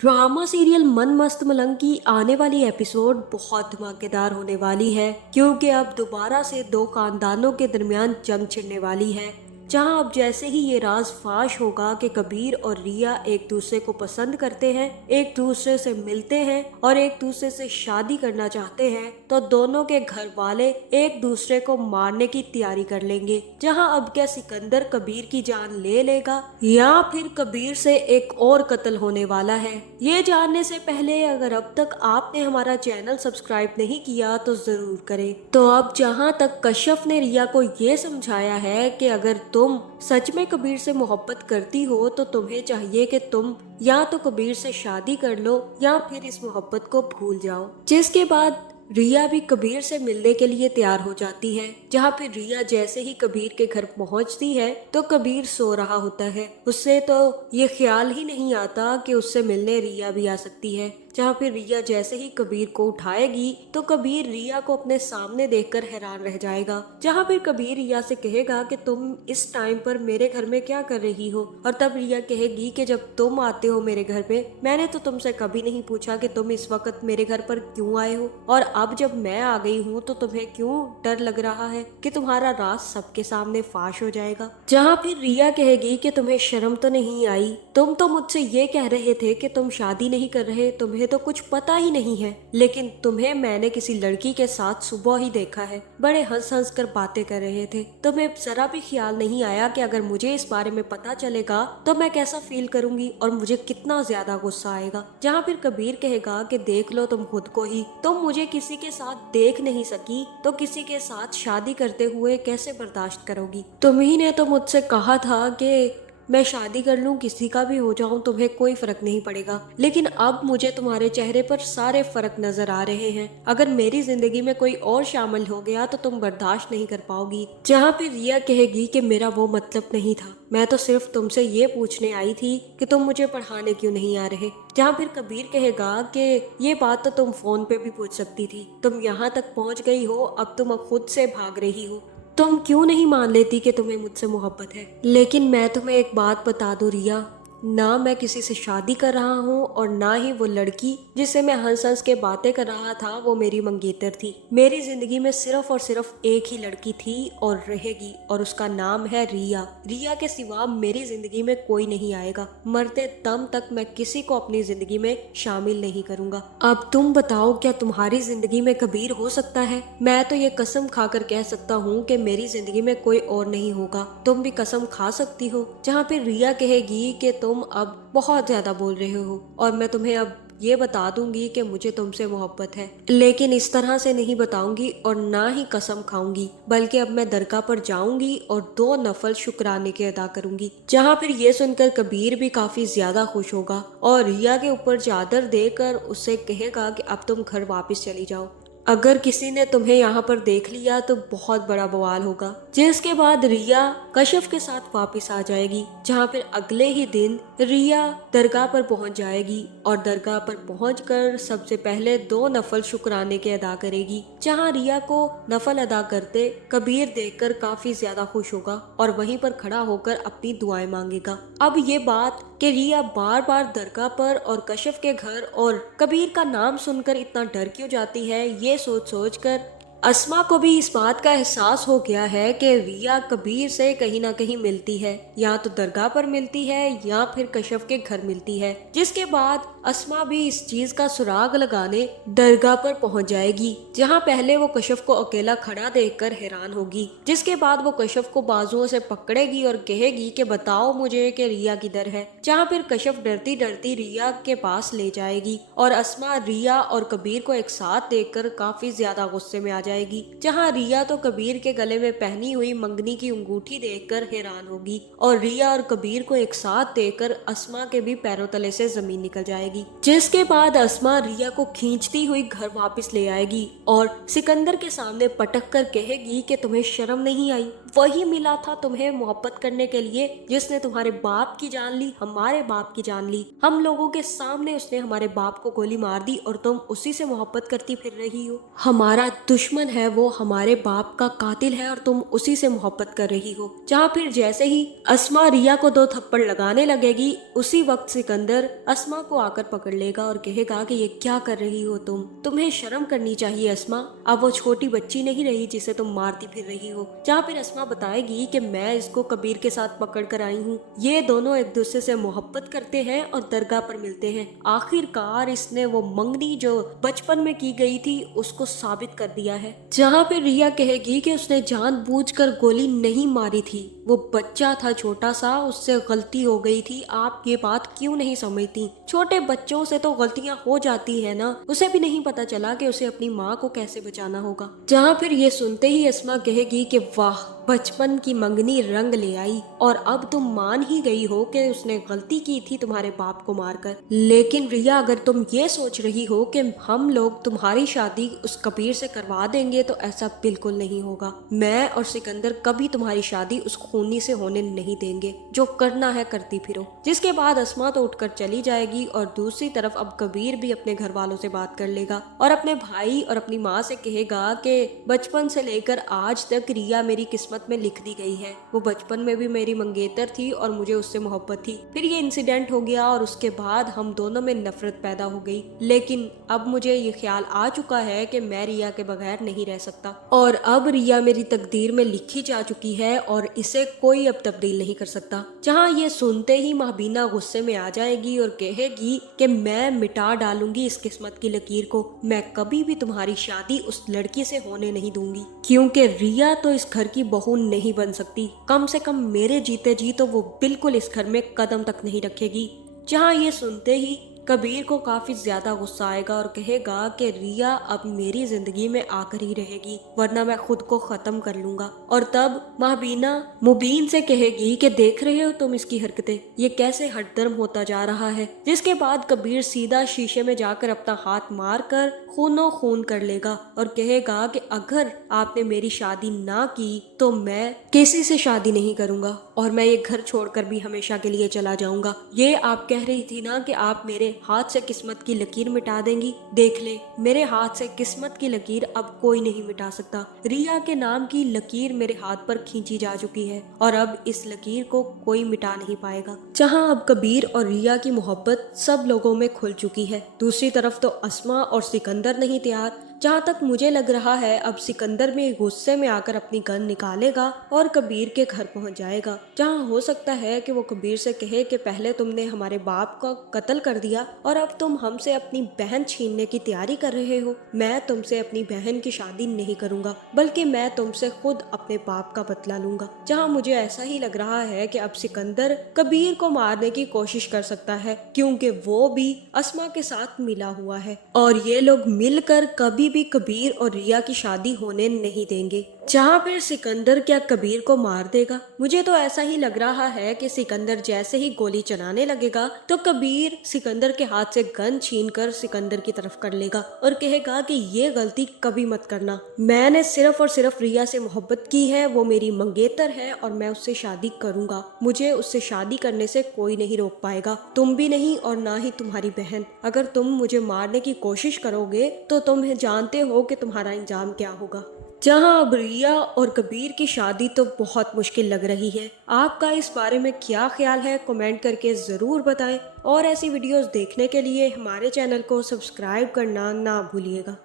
Drama serial मन मस्त मलंग की आने वाली एपिसोड बहुत धमाकेदार होने वाली है, क्योंकि अब दोबारा से दो खानदानों के दरमियान जंग छिड़ने वाली है। जहां अब जैसे ही ये राज फाश होगा कि कबीर और रिया एक दूसरे को पसंद करते हैं, एक दूसरे से मिलते हैं और एक दूसरे से शादी करना चाहते हैं, तो दोनों के घर वाले एक दूसरे को मारने की तैयारी कर लेंगे। जहां अब क्या सिकंदर कबीर की जान ले लेगा या फिर कबीर से एक और कत्ल होने वाला है, ये जानने से पहले अगर अब तक आपने हमारा चैनल सब्सक्राइब नहीं किया तो जरूर करें। तो अब जहां तक कश्यप ने रिया को ये समझाया है कि अगर तुम सच में कबीर से मोहब्बत करती हो तो तुम्हें चाहिए कि तुम या तो कबीर से शादी कर लो या फिर इस मोहब्बत को भूल जाओ। जिसके बाद रिया भी कबीर से मिलने के लिए तैयार हो जाती है। जहाँ फिर रिया जैसे ही कबीर के घर पहुँचती है तो कबीर सो रहा होता है। उससे तो ये ख्याल ही नहीं आता कि उससे मिलने रिया भी आ सकती है। जहाँ फिर रिया जैसे ही कबीर को उठाएगी तो कबीर रिया को अपने सामने देखकर हैरान रह जाएगा। जहाँ फिर कबीर रिया से कहेगा कि तुम इस टाइम पर मेरे घर में क्या कर रही हो, और तब रिया कहेगी कि जब तुम आते हो मेरे घर पे मैंने तो तुमसे कभी नहीं पूछा कि तुम इस वक्त मेरे घर पर क्यों आए हो, और अब जब मैं आ गई हूँ तो तुम्हें क्यों डर लग रहा है कि तुम्हारा राज सबके सामने फाश हो जाएगा। जहाँ फिर रिया कहेगी कि तुम्हें शर्म तो नहीं आई, तुम तो मुझसे ये कह रहे थे कि तुम शादी नहीं कर रहे, तुम्हें तो कुछ पता ही नहीं है, लेकिन तुम्हें मैंने किसी लड़की के साथ सुबह ही देखा है, बड़े हंस हंस कर बातें कर रहे थे, तुम्हें जरा भी ख्याल नहीं आया कि अगर मुझे इस बारे में पता चलेगा तो मैं कैसा फील करूंगी और मुझे कितना ज्यादा गुस्सा आएगा। जहाँ फिर कबीर कहेगा कि देख लो तुम खुद को ही, तुम मुझे किसी के साथ देख नहीं सकी तो किसी के साथ शादी करते हुए कैसे बर्दाश्त करोगी। तुम्ही ने तो मुझसे कहा था कि मैं शादी कर लूं, किसी का भी हो जाऊं, तुम्हें कोई फर्क नहीं पड़ेगा, लेकिन अब मुझे तुम्हारे चेहरे पर सारे फर्क नजर आ रहे हैं। अगर मेरी जिंदगी में कोई और शामिल हो गया तो तुम बर्दाश्त नहीं कर पाओगी। जहाँ पे रिया कहेगी कि मेरा वो मतलब नहीं था, मैं तो सिर्फ तुमसे ये पूछने आई थी कि तुम मुझे पढ़ाने क्यों नहीं आ रहे। जहाँ फिर कबीर कहेगा कि ये बात तो तुम फोन पे भी पूछ सकती थी, तुम यहाँ तक पहुँच गई हो, अब तुम खुद से भाग रही हो, तुम क्यों नहीं मान लेती कि तुम्हें मुझसे मोहब्बत है। लेकिन मैं तुम्हें एक बात बता दूं रिया, ना मैं किसी से शादी कर रहा हूँ और ना ही वो लड़की जिससे मैं हंस हंस के बातें कर रहा था वो मेरी मंगेतर थी। मेरी जिंदगी में सिर्फ और सिर्फ एक ही लड़की थी और रहेगी, और उसका नाम है रिया। रिया के सिवा मेरी जिंदगी में कोई नहीं आएगा, मरते दम तक मैं किसी को अपनी जिंदगी में शामिल नहीं करूंगा। अब तुम बताओ, क्या तुम्हारी जिंदगी में कबीर हो सकता है? मैं तो ये कसम खाकर कह सकता हूँ कि मेरी जिंदगी में कोई और नहीं होगा। तुम भी कसम खा सकती हो। जहाँ पे रिया कहेगी कि तुम अब बहुत ज्यादा बोल रहे हो और मैं तुम्हें अब ये बता दूंगी कि मुझे तुमसे मोहब्बत है, लेकिन इस तरह से नहीं बताऊंगी और ना ही कसम खाऊंगी, बल्कि अब मैं दरगाह पर जाऊंगी और 2 नफल शुक्राने के अदा करूंगी। जहाँ फिर ये सुनकर कबीर भी काफी ज्यादा खुश होगा और रिया के ऊपर चादर देकर उससे कहेगा कि अब तुम घर वापस चली जाओ, अगर किसी ने तुम्हें यहाँ पर देख लिया तो बहुत बड़ा बवाल होगा। जिसके बाद रिया कश्यप के साथ वापस आ जाएगी। जहाँ फिर अगले ही दिन रिया दरगाह पर पहुँच जाएगी और दरगाह पर पहुंचकर सबसे पहले 2 नफल शुक्राने के अदा करेगी। जहाँ रिया को नफल अदा करते कबीर देखकर काफी ज्यादा खुश होगा और वहीं पर खड़ा होकर अपनी दुआएं मांगेगा। अब ये बात कि रिया बार बार दरगाह पर और कश्यप के घर और कबीर का नाम सुनकर इतना डर क्यों जाती है, ये सोच सोच कर अस्मा को भी इस बात का एहसास हो गया है कि रिया कबीर से कहीं ना कहीं मिलती है, या तो दरगाह पर मिलती है या फिर कश्यप के घर मिलती है। जिसके बाद अस्मा भी इस चीज का सुराग लगाने दरगाह पर पहुंच जाएगी। जहां पहले वो कश्यप को अकेला खड़ा देखकर हैरान होगी। जिसके बाद वो कश्यप को बाजुओं से पकड़ेगी और कहेगी कि बताओ मुझे कि रिया किधर है। जहां फिर कश्यप डरती डरती रिया के पास ले जाएगी और अस्मा रिया और कबीर को एक साथ देखकर काफी ज्यादा गुस्से में आ जाएगी। जहां रिया तो कबीर के गले में पहनी हुई मंगनी की अंगूठी देखकर हैरान होगी और रिया और कबीर को एक साथ देखकर अस्मा के भी पैरों तले से जमीन निकल जाएगी। जिसके बाद अस्मा रिया को खींचती हुई घर वापस ले आएगी और सिकंदर के सामने पटक कर कहेगी कि तुम्हें शर्म नहीं आई, वही मिला था तुम्हें मोहब्बत करने के लिए जिसने तुम्हारे बाप की जान ली, हमारे बाप की जान ली। हम लोगों के सामने उसने हमारे बाप को गोली मार दी और तुम उसी से मोहब्बत करती फिर रही हो। हमारा दुश्मन है वो, हमारे बाप का कातिल है और तुम उसी से मोहब्बत कर रही हो। जहाँ फिर जैसे ही अस्मा रिया को 2 थप्पड़ लगाने लगेगी, उसी वक्त सिकंदर अस्मा को आकर पकड़ लेगा और कहेगा कि ये क्या कर रही हो तुम, तुम्हें शर्म करनी चाहिए अस्मा। अब वो छोटी बच्ची नहीं रही जिसे तुम मारती फिर रही हो। जहाँ फिर अस्मा बताएगी कि मैं इसको कबीर के साथ पकड़ कर आई हूँ, ये दोनों एक दूसरे से मोहब्बत करते हैं और दरगाह पर मिलते हैं। आखिरकार इसने वो मंगनी जो बचपन में की गई थी उसको साबित कर दिया है। जहाँ पे रिया कहेगी कि उसने जानबूझकर गोली नहीं मारी थी, वो बच्चा था छोटा सा, उससे गलती हो गई थी। आप ये बात क्यों नहीं समझती? छोटे बच्चों से तो गलतियां हो जाती है ना। उसे भी नहीं पता चला कि उसे अपनी माँ को कैसे बचाना होगा। जहाँ फिर ये सुनते ही अस्मा कहेगी कि वाह, बचपन की मंगनी रंग ले आई और अब तुम मान ही गई हो कि उसने गलती की थी तुम्हारे बाप को मारकर। लेकिन रिया, अगर तुम ये सोच रही हो कि हम लोग तुम्हारी शादी उस कबीर से करवा देंगे तो ऐसा बिल्कुल नहीं होगा। मैं और सिकंदर कभी तुम्हारी शादी उस खूनी से होने नहीं देंगे। जो करना है करती फिरो। जिसके बाद अस्मा तो उठकर चली जाएगी और दूसरी तरफ अब कबीर भी अपने घर वालों से बात कर लेगा और अपने भाई और अपनी माँ से कहेगा कि बचपन से लेकर आज तक रिया मेरी किस्मत में लिख दी गई है। वो बचपन में भी मेरी मंगेतर थी और मुझे उससे मोहब्बत थी। फिर ये इंसिडेंट हो गया और उसके बाद हम दोनों में नफरत पैदा हो गई। लेकिन अब मुझे ये ख्याल आ चुका है कि मैं रिया के बगैर नहीं रह सकता और अब रिया मेरी तकदीर में लिखी जा चुकी है और इसे कोई अब तब्दील नहीं कर सकता। जहाँ ये सुनते ही महबीना गुस्से में आ जाएगी और कहेगी कि मैं मिटा डालूंगी इस किस्मत की लकीर को। मैं कभी भी तुम्हारी शादी उस लड़की से होने नहीं दूंगी, क्योंकि रिया तो इस घर की बहू नहीं बन सकती। कम से कम मेरे जीते जी तो वो बिल्कुल इस घर में कदम तक नहीं रखेगी। जहाँ ये सुनते ही कबीर को काफी ज्यादा गुस्सा आएगा और कहेगा कि रिया अब मेरी जिंदगी में आकर ही रहेगी, वरना मैं खुद को खत्म कर लूंगा। और तब महबीना मुबीन से कहेगी कि देख रहे हो तुम इसकी हरकतें, ये कैसे हठधर्म होता जा रहा है। जिसके बाद कबीर सीधा शीशे में जाकर अपना हाथ मार कर खूनो खून कर लेगा और कहेगा कि अगर आपने मेरी शादी ना की तो मैं किसी से शादी नहीं करूंगा और मैं ये घर छोड़कर भी हमेशा के लिए चला जाऊंगा। ये आप कह रही थी ना कि आप मेरे हाथ से किस्मत की लकीर मिटा देंगी, देख ले मेरे हाथ से किस्मत की लकीर अब कोई नहीं मिटा सकता। रिया के नाम की लकीर मेरे हाथ पर खींची जा चुकी है और अब इस लकीर को कोई मिटा नहीं पाएगा। जहां अब कबीर और रिया की मोहब्बत सब लोगों में खुल चुकी है, दूसरी तरफ तो अस्मा और सिकंदर नहीं तैयार। जहाँ तक मुझे लग रहा है अब सिकंदर में गुस्से में आकर अपनी गन निकालेगा और कबीर के घर पहुंच जाएगा। जहाँ हो सकता है कि वो कबीर से कहे कि पहले तुमने हमारे बाप का कत्ल कर दिया और अब तुम हमसे अपनी बहन छीनने की तैयारी कर रहे हो। मैं तुमसे अपनी बहन की शादी नहीं करूंगा, बल्कि मैं तुमसे खुद अपने बाप का बदला लूंगा। जहाँ मुझे ऐसा ही लग रहा है कि अब सिकंदर कबीर को मारने की कोशिश कर सकता है, क्योंकि वो भी अस्मा के साथ मिला हुआ है और ये लोग मिलकर कभी भी कबीर और रिया की शादी होने नहीं देंगे। जहाँ फिर सिकंदर क्या कबीर को मार देगा? मुझे तो ऐसा ही लग रहा है कि सिकंदर जैसे ही गोली चलाने लगेगा तो कबीर सिकंदर के हाथ से गन छीनकर सिकंदर की तरफ कर लेगा और कहेगा कि ये गलती कभी मत करना। मैंने सिर्फ और सिर्फ रिया से मोहब्बत की है, वो मेरी मंगेतर है और मैं उससे शादी करूंगा। मुझे उससे शादी करने से कोई नहीं रोक पाएगा, तुम भी नहीं और ना ही तुम्हारी बहन। अगर तुम मुझे मारने की कोशिश करोगे तो तुम जानते हो कि तुम्हारा इंजाम क्या होगा। जहां अब रिया और कबीर की शादी तो बहुत मुश्किल लग रही है। आपका इस बारे में क्या ख्याल है, कमेंट करके ज़रूर बताएं और ऐसी वीडियोस देखने के लिए हमारे चैनल को सब्सक्राइब करना ना भूलिएगा।